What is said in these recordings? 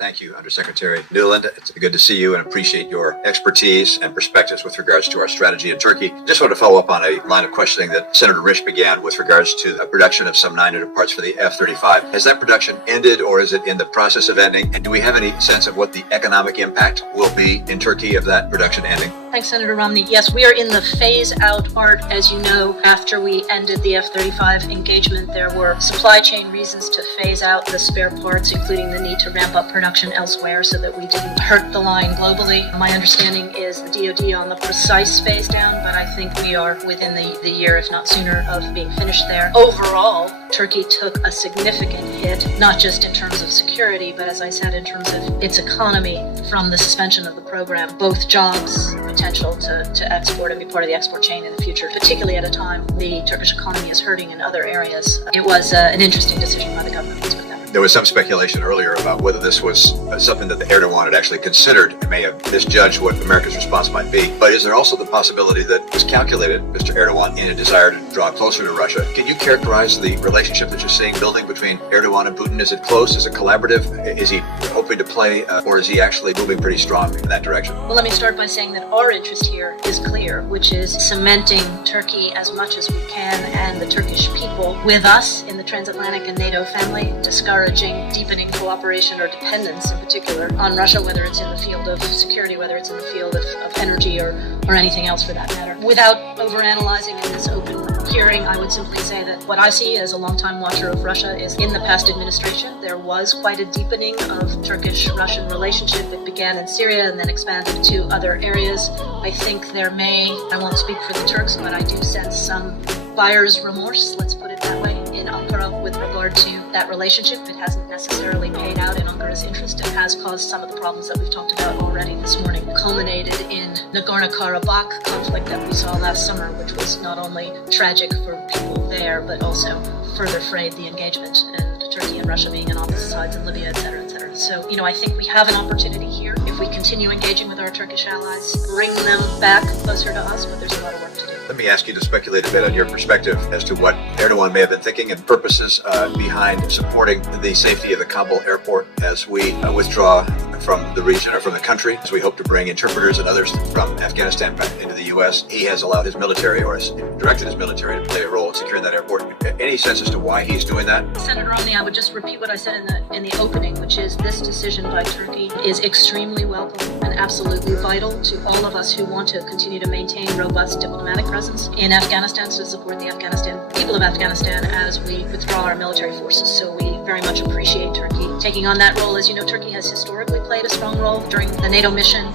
Thank you, Undersecretary Nuland. It's good to see you and appreciate your expertise and perspectives with regards to our strategy in Turkey. Just want to follow up on a line of questioning that Senator Risch began with regards to the production of some 900 parts for the F-35. Has that production ended, or is it in the process of ending? And do we have any sense of what the economic impact will be in Turkey of that production ending? Thanks, Senator Romney. Yes, we are in the phase-out part. As you know, after we ended the F-35 engagement, there were supply chain reasons to phase out the spare parts, including the need to ramp up production elsewhere so that we didn't hurt the line globally. My understanding is the DoD on the precise phase down, but I think we are within the year, if not sooner, of being finished there. Overall, Turkey took a significant hit, not just in terms of security, but as I said, in terms of its economy from the suspension of the program, both jobs, potential to export and be part of the export chain in the future, particularly at a time the Turkish economy is hurting in other areas. It was an interesting decision by the government. Let's put it that way. There was some speculation earlier about whether this was something that the Erdogan had actually considered and may have misjudged what America's response might be. But is there also the possibility that it was calculated, Mr. Erdogan, in a desire to draw closer to Russia? Can you characterize the relationship that you're seeing building between Erdogan and Putin? Is it close? Is it collaborative? Is he hoping to play, or is he actually moving pretty strong in that direction? Well, let me start by saying that our interest here is clear, which is cementing Turkey as much as we can and the Turkish people with us in the transatlantic and NATO family, discouraging deepening cooperation or dependence in particular on Russia, whether it's in the field of security, whether it's in the field of energy or anything else for that matter. Without overanalyzing in this open hearing, I would simply say that what I see as a longtime watcher of Russia is in the past administration, there was quite a deepening of Turkish-Russian relationship. It began in Syria and then expanded to other areas. I think there I won't speak for the Turks, but I do sense some buyer's remorse, let's put it that way, in Ankara with regard to that relationship. It hasn't necessarily paid out in Ankara's interest. It has caused some of the problems that we've talked about already this morning, culminated in Nagorno-Karabakh conflict that we saw last summer, which was not only tragic for people there, but also further frayed the engagement, and Turkey and Russia being on opposite sides in Libya, et cetera, et cetera. So, I think we have an opportunity here if we continue engaging with our Turkish allies, bring them back closer to us, but there's a lot of work to do. Let me ask you to speculate a bit on your perspective as to what Erdogan may have been thinking and purposes behind supporting the safety of the Kabul airport as we withdraw from the region or from the country, as we hope to bring interpreters and others from Afghanistan back into the U.S. He has allowed his military, or has directed his military, to play a role in securing that airport. Any sense as to why he's doing that? Senator Romney, I would just repeat what I said in the opening, which is this decision by Turkey is extremely welcome and absolutely vital to all of us who want to continue to maintain robust diplomatic presence in Afghanistan to support the people of Afghanistan as we withdraw our military forces. So we very much appreciate Turkey taking on that role. As you know, Turkey has historically played a strong role during the NATO mission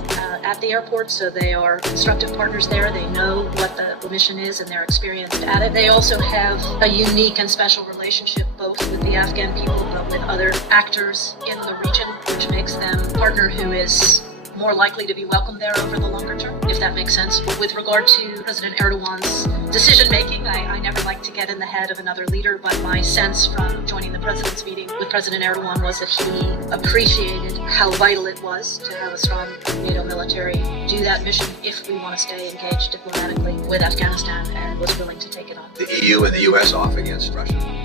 at the airport, so they are constructive partners there. They know what the mission is and they're experienced at it. They also have a unique and special relationship both with the Afghan people but with other actors in the region, which makes them a partner who is more likely to be welcomed there over the longer term, if that makes sense. But with regard to President Erdogan's decision-making, I never like to get in the head of another leader, but my sense from joining the President's meeting with President Erdogan was that he appreciated how vital it was to have a strong NATO military do that mission if we want to stay engaged diplomatically with Afghanistan, and was willing to take it on. The EU and the U.S. off against Russia.